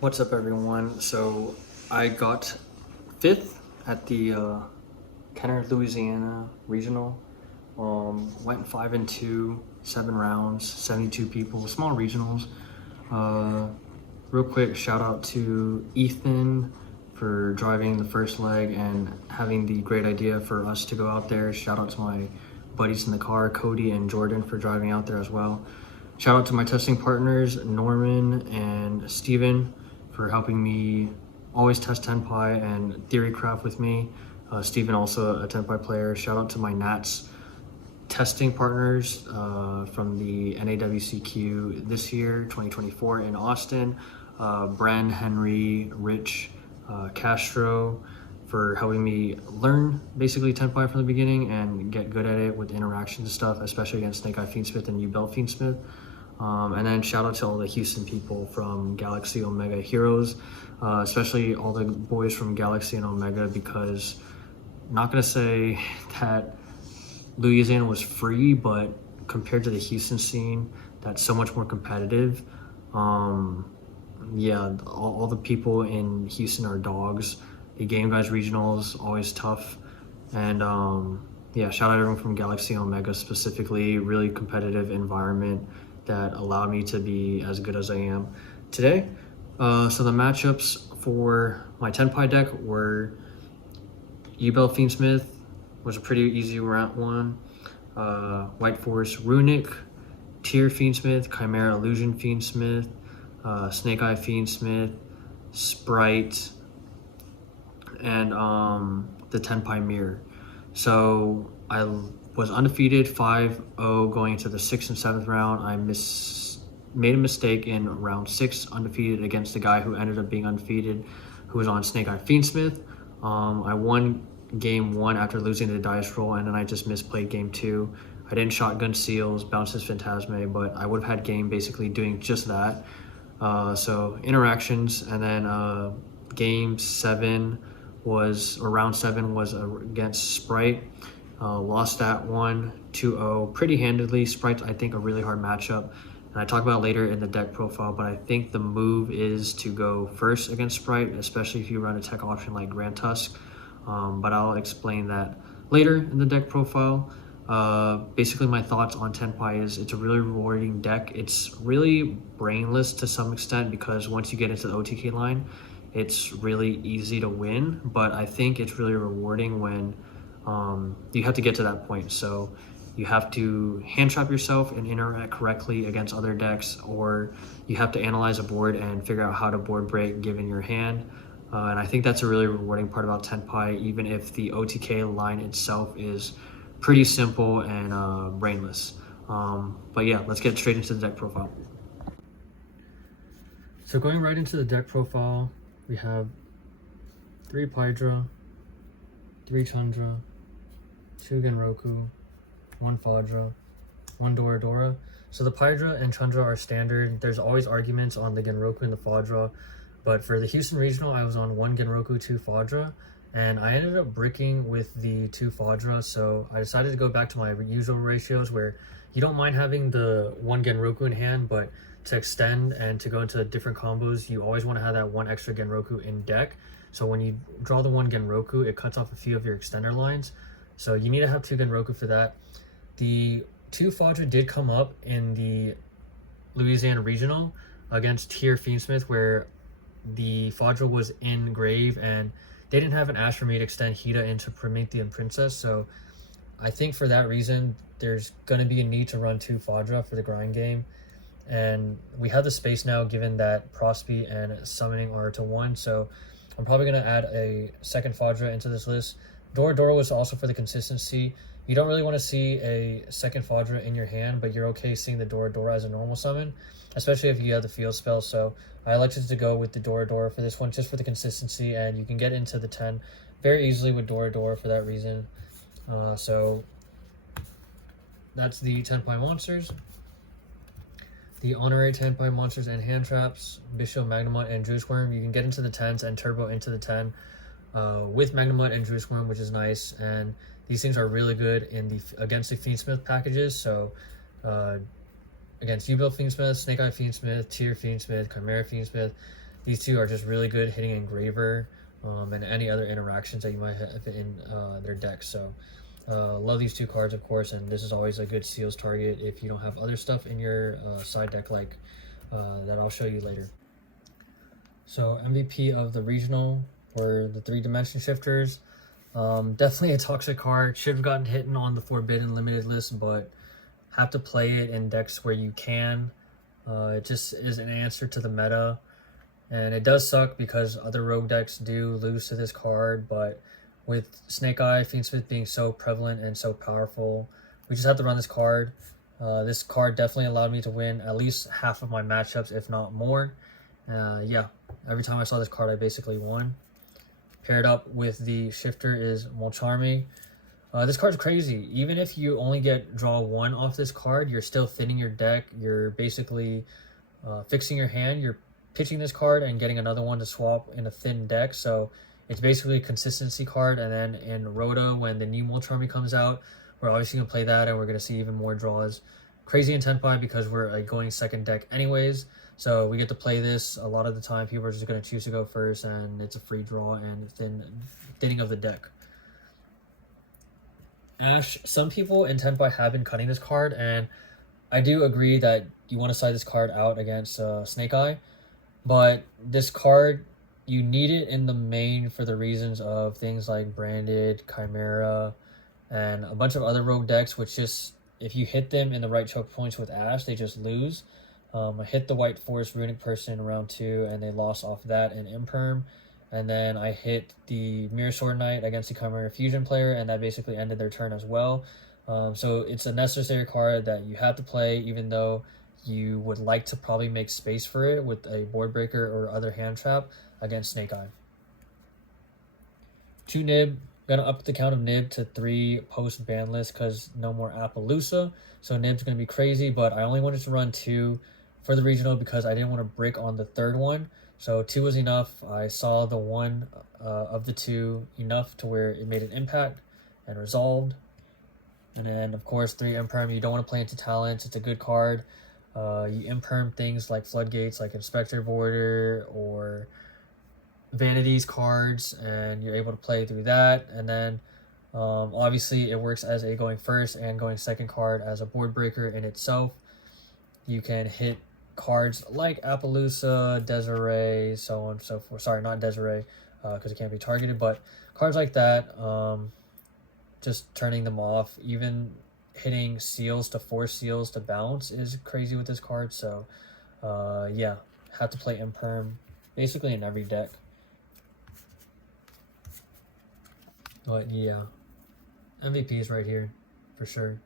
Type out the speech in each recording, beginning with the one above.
What's up, everyone? So I got fifth at the Kenner, Louisiana regional. Went 5-2, 7 rounds, 72 people, small regionals. Uh, Real quick, shout out to Ethan for driving the first leg and having the great idea for us to go out there. Shout out to my buddies in the car, Cody and Jordan, for driving out there as well. Shout out to my testing partners, Norman and Steven, for helping me always test Tenpai and Theorycraft with me. Steven, also a Tenpai player. Shout out to my Nats testing partners from the NAWCQ this year, 2024 in Austin. Bren, Henry, Rich, Castro, for helping me learn basically Tenpai from the beginning and get good at it with interactions and stuff, especially against Snake Eye Fiendsmith and YuGiOh Fiendsmith. And then shout out to all the Houston people from Galaxy Omega Heroes, especially all the boys from Galaxy and Omega, because not gonna say that Louisiana was free, but compared to the Houston scene, that's so much more competitive. Yeah, all the people in Houston are dogs. The Game Guys regionals always tough, and yeah, shout out everyone from Galaxy and Omega specifically. Really competitive environment that allowed me to be as good as I am today. So the matchups for my Tenpai deck were YuGiOh Fiendsmith was a pretty easy round one. White Force Runic, Tier Fiendsmith, Chimera Illusion Fiendsmith, Snake Eye Fiendsmith, Sprite, and the Tenpai Mirror. So I was undefeated 5-0 going into the 6th and 7th round. I made a mistake in round 6, undefeated against the guy who ended up being undefeated, who was on Snake Eye Fiendsmith. I won game 1 after losing the dice roll, and then I just misplayed game 2. I didn't shotgun seals, bounces Phantasme, but I would have had game basically doing just that. So interactions, and then game 7 was, or round 7 was against Sprite. Lost that one 2-0 pretty handedly. Sprite's, I think, a really hard matchup, and I talk about it later in the deck profile, but I think the move is to go first against Sprite, especially if you run a tech option like Grand Tusk. But I'll explain that later in the deck profile. Basically, my thoughts on Tenpai is it's a really rewarding deck. It's really brainless to some extent, because once you get into the OTK line, it's really easy to win, but I think it's really rewarding when you have to get to that point. So you have to hand trap yourself and interact correctly against other decks, or you have to analyze a board and figure out how to board break given your hand. And I think that's a really rewarding part about Tenpai, even if the OTK line itself is pretty simple and brainless. But yeah, let's get straight into the deck profile. So going right into the deck profile, we have 3 Pydra, 3 Chandra, 2 Genroku, 1 Fadra, 1 Doradora. So the Pydra and Chandra are standard. There's always arguments on the Genroku and the Fadra, but for the Houston Regional, I was on 1 Genroku, 2 Fadra, and I ended up bricking with the 2 Fadra, so I decided to go back to my usual ratios where you don't mind having the 1 Genroku in hand, but to extend and to go into different combos, you always want to have that 1 extra Genroku in deck. So when you draw the 1 Genroku, it cuts off a few of your extender lines. So you need to have 2 Genroku for that. The 2 Fadra did come up in the Louisiana Regional against Tier Fiendsmith, where the Fadra was in Grave, and they didn't have an Ash for me to extend Hida into Promethean Princess. So I think for that reason, there's going to be a need to run 2 Fadra for the grind game. And we have the space now, given that Prospe and Summoning are to 1. So I'm probably going to add a second Fadra into this list. Doradora was also for the consistency. You don't really want to see a second Fadra in your hand, but you're okay seeing the Doradora as a normal summon, especially if you have the field spell. So I elected to go with the Doradora for this one, just for the consistency, and you can get into the 10 very easily with Doradora for that reason. So that's the Tenpai monsters. The honorary Tenpai monsters and hand traps, Bishop, Magnemite, and Juice Worm. You can get into the 10s and turbo into the 10 with Magnemite and Juice Worm, which is nice. And these things are really good in the against the Fiendsmith packages. So against YuGiOh Fiendsmith, Snake Eye Fiendsmith, Tier Fiendsmith, Chimera Fiendsmith, These two are just really good hitting Engraver and any other interactions that you might have in their deck. So love these two cards, of course, and this is always a good seals target if you don't have other stuff in your side deck like that I'll show you later. So MVP of the regional were the 3-dimension shifters. Definitely a toxic card. Should have gotten hit on the forbidden limited list, but have to play it in decks where you can. It just is an answer to the meta, and it does suck because other rogue decks do lose to this card, but with Snake Eye, Fiendsmith being so prevalent and so powerful, we just have to run this card. This card definitely allowed me to win at least half of my matchups, if not more. Yeah, every time I saw this card, I basically won. Paired up with the shifter is Molcharmy. This card's crazy. Even if you only get draw 1 off this card, you're still thinning your deck. You're basically fixing your hand. You're pitching this card and getting another one to swap in a thin deck. So it's basically a consistency card. And then in Rota, when the new Molcharmy comes out, we're obviously going to play that and we're going to see even more draws. Crazy in Tenpai because we're a going second deck anyways. So we get to play this a lot of the time. People are just going to choose to go first, and it's a free draw and thinning of the deck. Ash, some people in Tenpai have been cutting this card, and I do agree that you want to side this card out against Snake Eye, but this card, you need it in the main for the reasons of things like Branded, Chimera, and a bunch of other rogue decks, which just, if you hit them in the right choke points with Ash, they just lose. I hit the White Forest Runic person in round 2, and they lost off that in Imperm. And then I hit the Mirror Sword Knight against the Chimera Fusion player, and that basically ended their turn as well. So it's a necessary card that you have to play, even though you would like to probably make space for it with a Board Breaker or other hand trap against Snake Eye. 2 Nib. Gonna up the count of Nib to 3 post ban list because no more Appaloosa. So Nib's gonna be crazy, but I only wanted to run 2 for the regional because I didn't want to break on the third one. So 2 was enough. I saw the one of the 2 enough to where it made an impact and resolved. And then of course 3 Imperm. You don't want to play into talents. It's a good card. You Imperm things like Floodgates, like Inspector Border or Vanities cards, and you're able to play through that. And then obviously it works as a going first and going second card as a board breaker in itself. You can hit cards like Appaloosa, Desiree, so on and so forth. Sorry, not Desiree, because it can't be targeted, but cards like that, just turning them off. Even hitting seals to force seals to bounce is crazy with this card. So yeah, have to play Imperm basically in every deck. But yeah, MVP is right here for sure.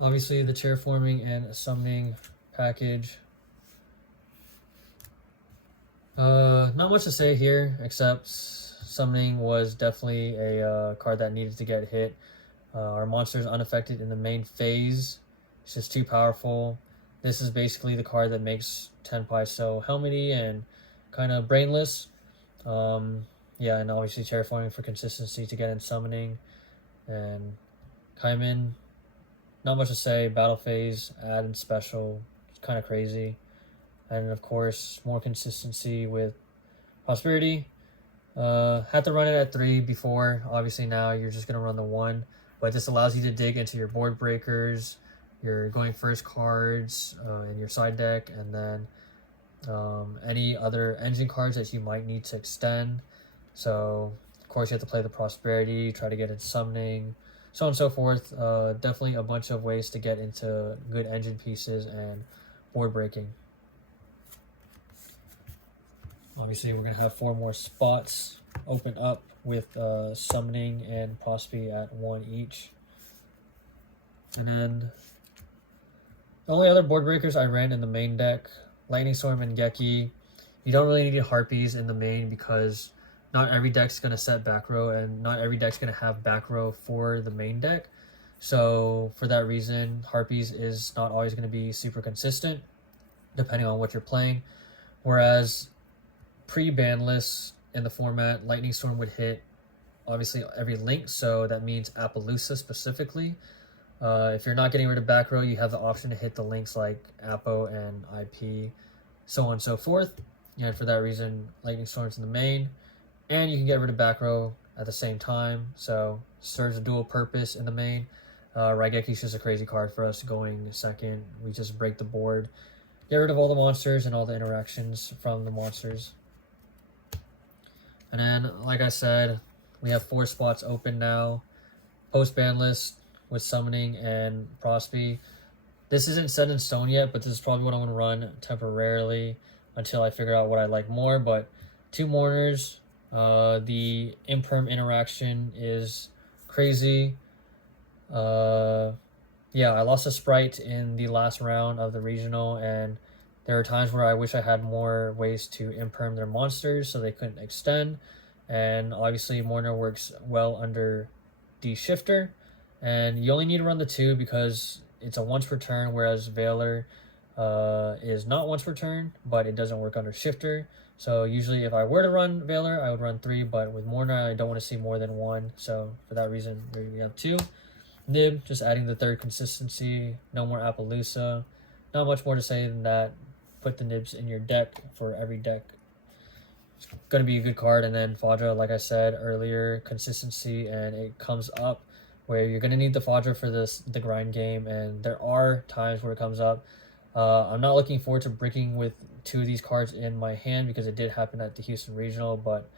Obviously the terraforming and summoning package. Not much to say here except summoning was definitely a card that needed to get hit. Our monster is unaffected in the main phase. It's just too powerful. This is basically the card that makes Tenpai so helmety and kind of brainless. Yeah, and obviously terraforming for consistency to get in summoning. And Kaimin, not much to say. Battle phase, add and special, it's kind of crazy. And of course, more consistency with prosperity. Had to run it at 3 before. Obviously now you're just gonna run the 1, but this allows you to dig into your board breakers, your going first cards in your side deck, and then any other engine cards that you might need to extend. So of course you have to play the prosperity, try to get in summoning, so on and so forth. Definitely a bunch of ways to get into good engine pieces and board breaking. Obviously we're gonna have 4 more spots open up with summoning and prosperity at 1 each. And then the only other board breakers I ran in the main deck, Lightning Storm and Geki. You don't really need Harpies in the main because not every deck's going to set back row, and not every deck's going to have back row for the main deck. So for that reason, Harpies is not always going to be super consistent depending on what you're playing. Whereas pre-ban lists in the format, Lightning Storm would hit obviously every link, so that means Appaloosa specifically. If you're not getting rid of back row, you have the option to hit the links like APO and IP, so on and so forth. And for that reason, Lightning Storm's in the main, and you can get rid of back row at the same time, so serves a dual purpose in the main. Raigeki's just a crazy card for us going second. We just break the board, get rid of all the monsters and all the interactions from the monsters. And then, like I said, we have 4 spots open now. Post-ban list with Summoning and Prosby. This isn't set in stone yet, but this is probably what I'm going to run temporarily until I figure out what I like more. But 2 Mourners, the Imperm interaction is crazy. Yeah, I lost a Sprite in the last round of the regional, and there are times where I wish I had more ways to imperm their monsters so they couldn't extend. And obviously Mourner works well under the Shifter, and you only need to run the 2 because it's a once per turn, whereas Veiler is not once per turn, but it doesn't work under Shifter. So usually if I were to run Veiler, I would run 3, but with Mourner, I don't want to see more than 1. So for that reason, we have 2. Nib, just adding the 3rd consistency. No more Appaloosa. Not much more to say than that. Put the Nibs in your deck for every deck. It's going to be a good card. And then Fadra, like I said earlier, consistency, and it comes up where you're going to need the Fadra for the grind game, and there are times where it comes up. I'm not looking forward to breaking with 2 of these cards in my hand because it did happen at the Houston Regional, but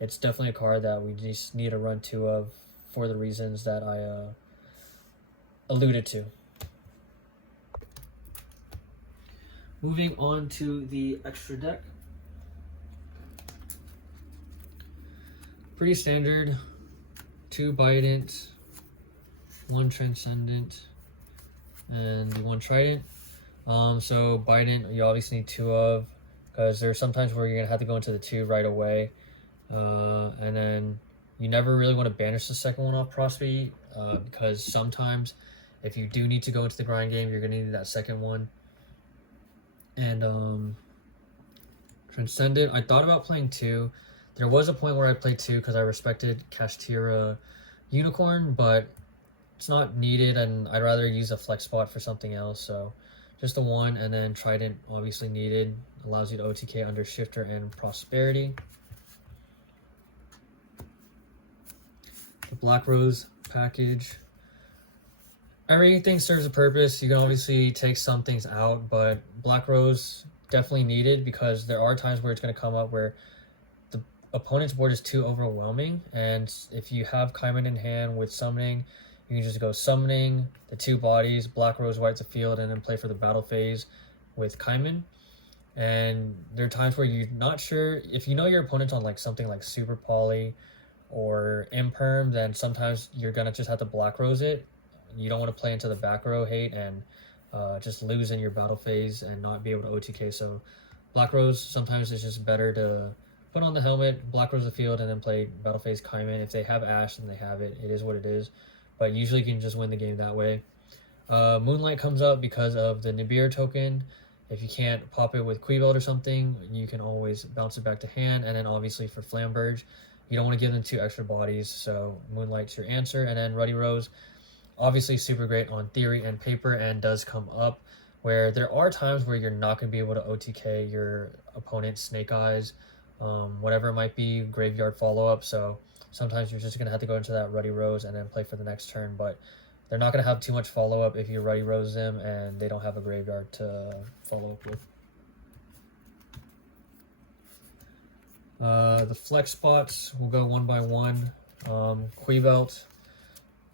it's definitely a card that we just need to run 2 of for the reasons that I alluded to. Moving on to the extra deck. Pretty standard. 2 Bident, 1 Transcendent, and 1 Trident. So Bident, you obviously need 2 of, because there's sometimes where you're going to have to go into the 2 right away. And then you never really want to banish the second one off Prosby, because sometimes if you do need to go into the grind game, you're going to need that second one. And Transcendent, I thought about playing 2. There was a point where I played 2 because I respected Kashtira Unicorn, but it's not needed, and I'd rather use a flex spot for something else. So just the 1, and then Trident, obviously needed. Allows you to OTK under Shifter and Prosperity. The Black Rose package. Everything serves a purpose. You can obviously take some things out, but Black Rose definitely needed because there are times where it's going to come up where the opponent's board is too overwhelming, and if you have Kaiman in hand with Summoning, you can just go Summoning the 2 bodies, Black Rose wipes the field, and then play for the battle phase with Kaiman. And there are times where you're not sure if you know your opponent's on like something like Super Poly or Imperm, then sometimes you're gonna just have to Black Rose it. You don't want to play into the back row hate and just lose in your battle phase and not be able to OTK. So Black Rose, sometimes it's just better to put on the helmet, Black Rose the field, and then play battle phase Kaiman. If they have Ash, then they have it. It is what it is. But usually you can just win the game that way. Moonlight comes up because of the Nibiru token. If you can't pop it with Quibelt or something, you can always bounce it back to hand. And then obviously for Flamberge, you don't want to give them 2 extra bodies, so Moonlight's your answer. And then Ruddy Rose, obviously super great on theory and paper, and does come up where there are times where you're not going to be able to OTK your opponent's Snake Eyes, whatever it might be, Graveyard follow-up. So sometimes you're just going to have to go into that Ruddy Rose and then play for the next turn, but they're not going to have too much follow-up if you Ruddy Rose them and they don't have a Graveyard to follow up with. The flex spots will go 1 by 1. Quibelt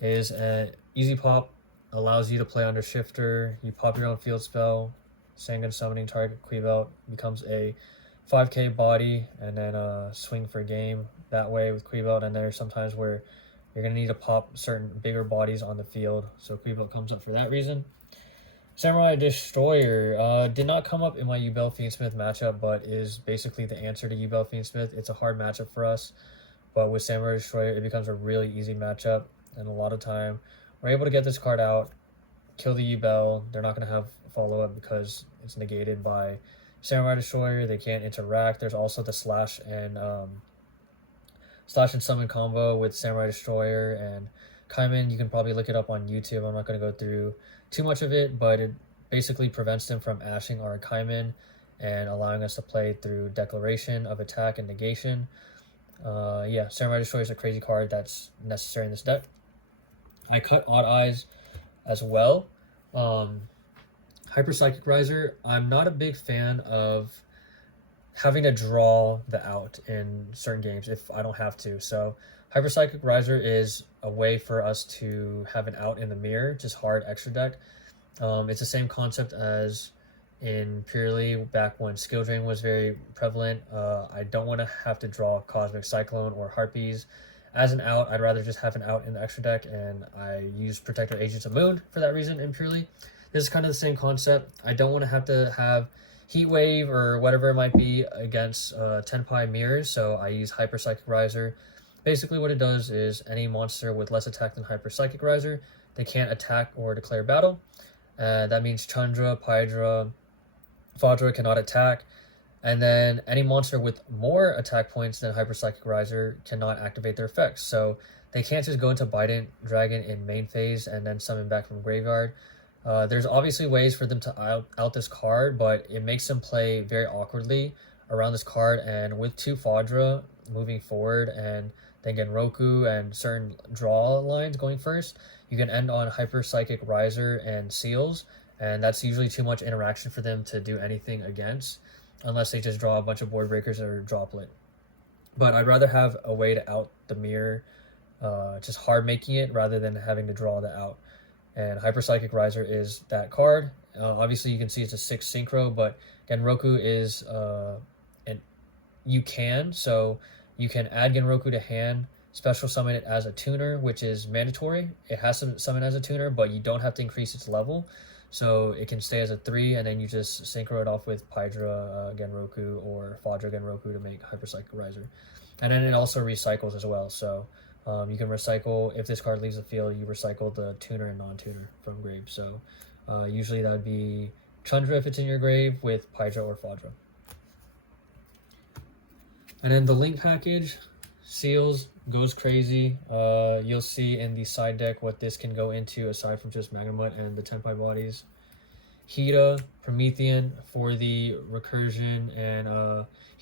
is an easy pop, allows you to play under Shifter. You pop your own field spell, Sangan Summoning target Quibelt, becomes a 5k body, and then swing for game that way with Quibelt. And there's sometimes where you're going to need to pop certain bigger bodies on the field, so Quibelt comes up for that reason. Samurai Destroyer did not come up in my YuGiOh Fiendsmith matchup, but is basically the answer to YuGiOh Fiendsmith. It's a hard matchup for us, but with Samurai Destroyer, it becomes a really easy matchup, and a lot of time we're able to get this card out, kill the YuGiOh. They're not going to have follow-up because it's negated by Samurai Destroyer. They can't interact. There's also the slash and summon combo with Samurai Destroyer, and Kaiman, you can probably look it up on YouTube. I'm not going to go through too much of it, but it basically prevents them from ashing our Kaiman and allowing us to play through declaration of attack and negation. Yeah, Samurai Destroyer is a crazy card that's necessary in this deck. I cut Odd Eyes as well. Hyper Psychic Riser, I'm not a big fan of having to draw the out in certain games if I don't have to. So Hyper Psychic Riser is a way for us to have an out in the mirror, just hard extra deck. It's the same concept as in Purely back when Skill Drain was very prevalent. I don't want to have to draw Cosmic Cyclone or Harpies as an out. I'd rather just have an out in the extra deck, and I use Protector Agents of Moon for that reason in Purely. This is kind of the same concept. I don't want to have Heat Wave or whatever it might be against Tenpai mirrors, so I use Hyper Psychic Riser. Basically what it does is any monster with less attack than Hyper Psychic Riser, they can't attack or declare battle. That means Chandra, Pydra, Fadra cannot attack, and then any monster with more attack points than Hyper Psychic Riser cannot activate their effects. So they can't just go into Bident Dragon in main phase and then summon back from graveyard. There's obviously ways for them to out this card, but it makes them play very awkwardly around this card. And with 2 Fadra moving forward and then Genroku and certain draw lines going first, you can end on Hyper Psychic Riser and Seals, and that's usually too much interaction for them to do anything against, unless they just draw a bunch of board breakers or droplet. But I'd rather have a way to out the mirror, just hard making it rather than having to draw the out. And Hyper Psychic Riser is that card. Obviously, you can see it's a 6 synchro, but Genroku is you can add Genroku to hand, special summon it as a tuner, which is mandatory. It has to summon as a tuner, but you don't have to increase its level. So it can stay as a 3, and then you just synchro it off with Pydra Genroku or Fadra Genroku to make Hyper Psychic Riser. And then it also recycles as well. So you can recycle, if this card leaves the field, you recycle the tuner and non-tuner from grave. So usually that would be Chandra if it's in your grave with Pydra or Fadra. And then the link package, Seals, goes crazy. You'll see in the side deck what this can go into aside from just Magnamut and the Tenpai bodies. Hida, Promethean for the recursion, and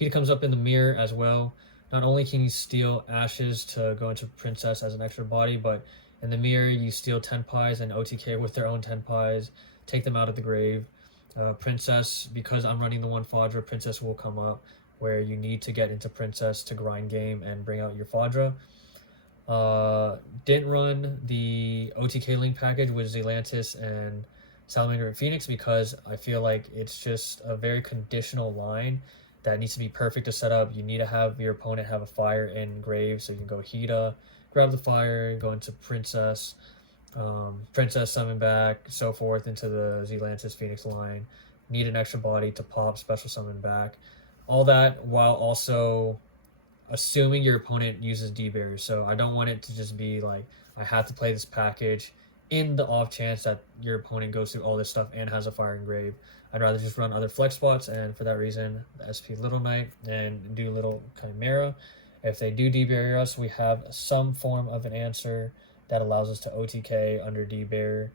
Hida comes up in the mirror as well. Not only can you steal Ashes to go into Princess as an extra body, but in the mirror you steal Tenpais and OTK with their own Tenpais, take them out of the grave. Princess, because I'm running the 1 Fadra, Princess will come up where you need to get into Princess to grind game and bring out your Fadra. Didn't run the OTK link package with Zelantis and Salamander and Phoenix because I feel like it's just a very conditional line that needs to be perfect to set up. You need to have your opponent have a fire in grave, so you can go Hida, grab the fire, go into Princess, Princess summon back, so forth into the Zelantis Phoenix line. Need an extra body to pop, special summon back. All that while also assuming your opponent uses D-Barrier. So I don't want it to just be like, I have to play this package in the off chance that your opponent goes through all this stuff and has a fire engrave. I'd rather just run other flex spots, and for that reason, the SP Little Knight and do Little Chimera. If they do D-Barrier us, we have some form of an answer that allows us to OTK under D-Barrier.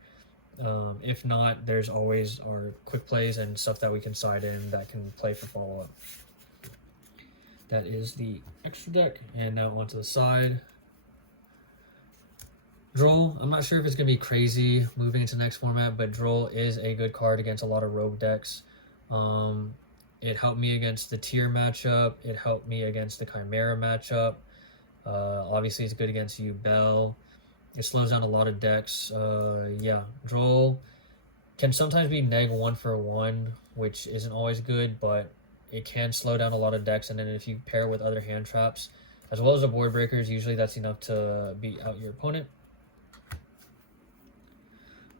If not, there's always our quick plays and stuff that we can side in that can play for follow-up. That is the extra deck, and now onto the side. Droll, I'm not sure if it's going to be crazy moving into the next format, but Droll is a good card against a lot of rogue decks. It helped me against the tier matchup. It helped me against the Chimera matchup. Obviously, it's good against Bell. It slows down a lot of decks. Yeah, Droll can sometimes be neg 1 for 1, which isn't always good, but it can slow down a lot of decks. And then if you pair it with other hand traps, as well as the board breakers, usually that's enough to beat out your opponent.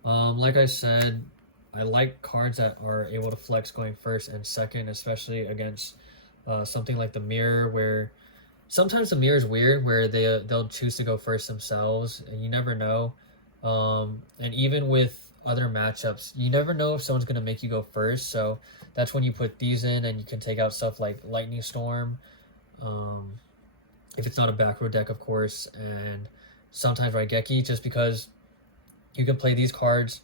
Like I said, I like cards that are able to flex going first and second, especially against something like the Mirror, where sometimes the Mirror is weird, where they'll choose to go first themselves, and you never know. And even with other matchups, you never know if someone's going to make you go first, so that's when you put these in, and you can take out stuff like Lightning Storm, if it's not a back row deck, of course, and sometimes Raigeki, just because you can play these cards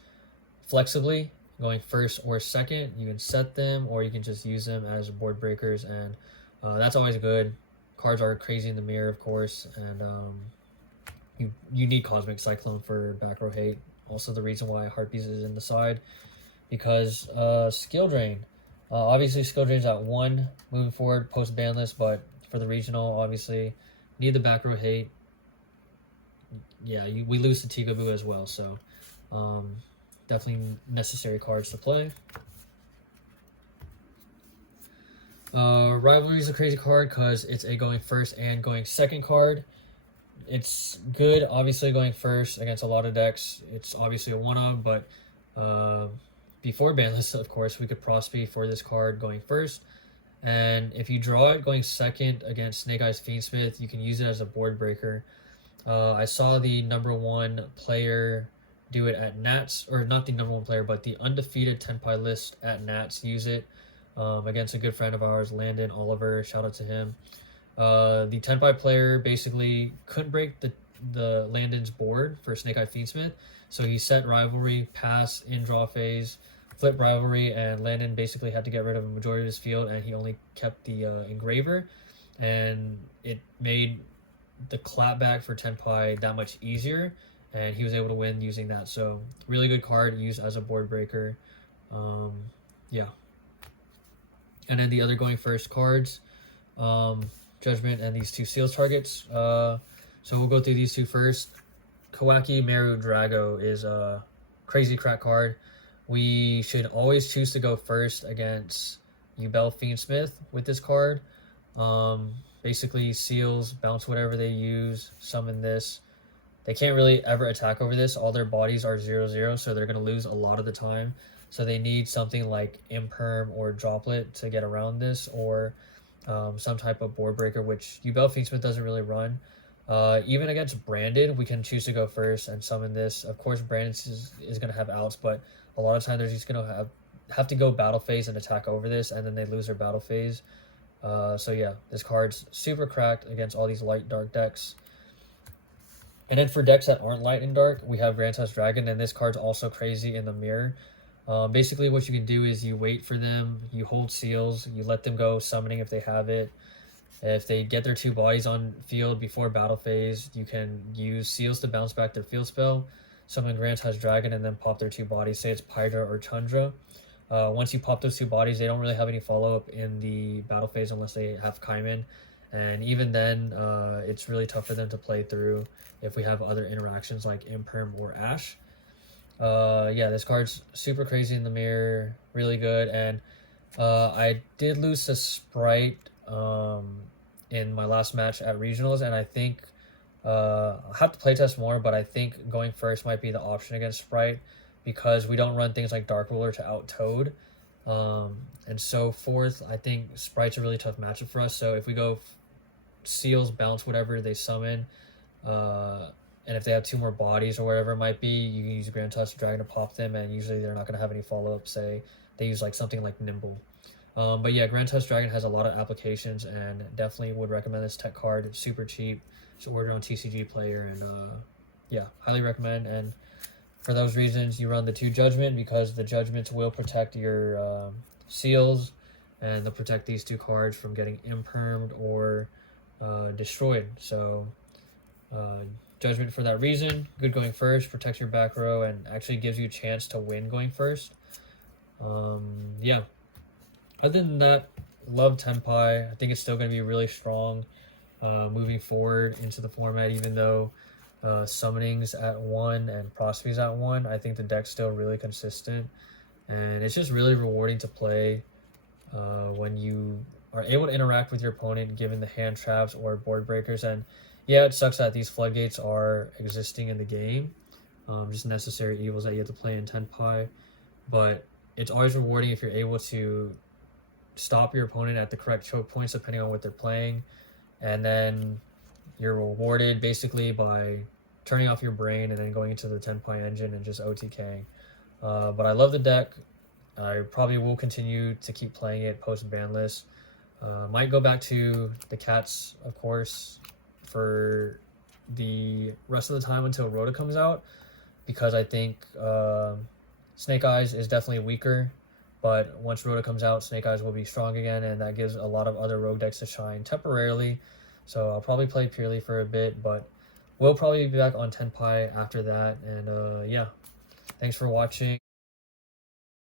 flexibly, going first or second. You can set them, or you can just use them as board breakers, and that's always good. Cards are crazy in the mirror, of course, and you need Cosmic Cyclone for back row hate. Also, the reason why Heartbeats is in the side, because skill drain. Obviously, skill drain's at 1 moving forward post ban list, but for the regional, obviously, need the back row hate. Yeah, we lose to Tigaboo as well, so definitely necessary cards to play. Rivalry is a crazy card because it's a going first and going second card. It's good, obviously, going first against a lot of decks. It's obviously a one-of, but before banlist, of course, we could prospe for this card going first. And if you draw it going second against Snake Eyes Fiendsmith, you can use it as a board breaker. I saw the #1 player do it at Nats, or not the #1 player, but the undefeated Tenpai list at Nats use it against a good friend of ours, Landon Oliver. Shout out to him. The Tenpai player basically couldn't break the Landon's board for Snake Eye Fiendsmith, so he set Rivalry, pass in draw phase, flip Rivalry, and Landon basically had to get rid of a majority of his field, and he only kept the Engraver, and it made the clapback for Tenpai that much easier, and he was able to win using that. So really good card used as a board breaker. Yeah. And then the other going first cards, Judgment and these two seals targets. So we'll go through these two first. Kawaki Meru Drago is a crazy crack card. We should always choose to go first against YuGiOh Fiendsmith with this card. Basically, seals, bounce whatever they use, summon this. They can't really ever attack over this. All their bodies are 0/0, so they're going to lose a lot of the time. So they need something like Imperm or Droplet to get around this, or some type of board breaker, which YuGiOh Fiendsmith doesn't really run. Even against Branded, we can choose to go first and summon this. Of course, Branded is going to have outs, but a lot of times they're just going to have to go battle phase and attack over this, and then they lose their battle phase. So yeah, this card's super cracked against all these light dark decks. And then for decks that aren't light and dark, we have Grand Tusk Dragon, and this card's also crazy in the mirror. Basically, what you can do is you wait for them, you hold seals, you let them go summoning if they have it. If they get their 2 bodies on field before battle phase, you can use seals to bounce back their field spell, summon Grand Tusk Dragon, and then pop their 2 bodies. Say it's Pydra or Tundra. Once you pop those 2 bodies, they don't really have any follow-up in the battle phase unless they have Kaiman. And even then, it's really tough for them to play through if we have other interactions like Imperm or Ash. Yeah, this card's super crazy in the mirror, really good. And I did lose to Sprite in my last match at regionals, and I think I'll have to playtest more, but I think going first might be the option against Sprite, because we don't run things like Dark Ruler to out Toad. And so forth. I think Sprite's a really tough matchup for us. So if we go seals, bounce whatever they summon, and if they have 2 more bodies or whatever it might be, you can use Grand Tusk Dragon to pop them, and usually they're not going to have any follow-up. Say they use like something like Nimble. But yeah, Grand Tusk Dragon has a lot of applications, and definitely would recommend this tech card. It's super cheap. So order on TCG Player, and yeah, highly recommend. And for those reasons, you run the 2 Judgment, because the Judgments will protect your seals, and they'll protect these 2 cards from getting impermed or destroyed. So Judgment for that reason, good going first, protects your back row, and actually gives you a chance to win going first. Yeah. Other than that, love Tenpai. I think it's still going to be really strong moving forward into the format, even though summonings at 1 and prospects at 1. I think the deck's still really consistent, and it's just really rewarding to play when you are able to interact with your opponent given the hand traps or board breakers. And yeah, it sucks that these floodgates are existing in the game, just necessary evils that you have to play in Tenpai, but it's always rewarding if you're able to stop your opponent at the correct choke points depending on what they're playing, and then you're rewarded basically by turning off your brain and then going into the Tenpai engine and just OTKing. But I love the deck. I probably will continue to keep playing it post ban list. Might go back to the cats, of course, for the rest of the time until Rhoda comes out, because I think Snake Eyes is definitely weaker. But once Rhoda comes out, Snake Eyes will be strong again, and that gives a lot of other rogue decks to shine temporarily. So I'll probably play Purely for a bit, but we'll probably be back on Tenpai after that. And yeah, thanks for watching.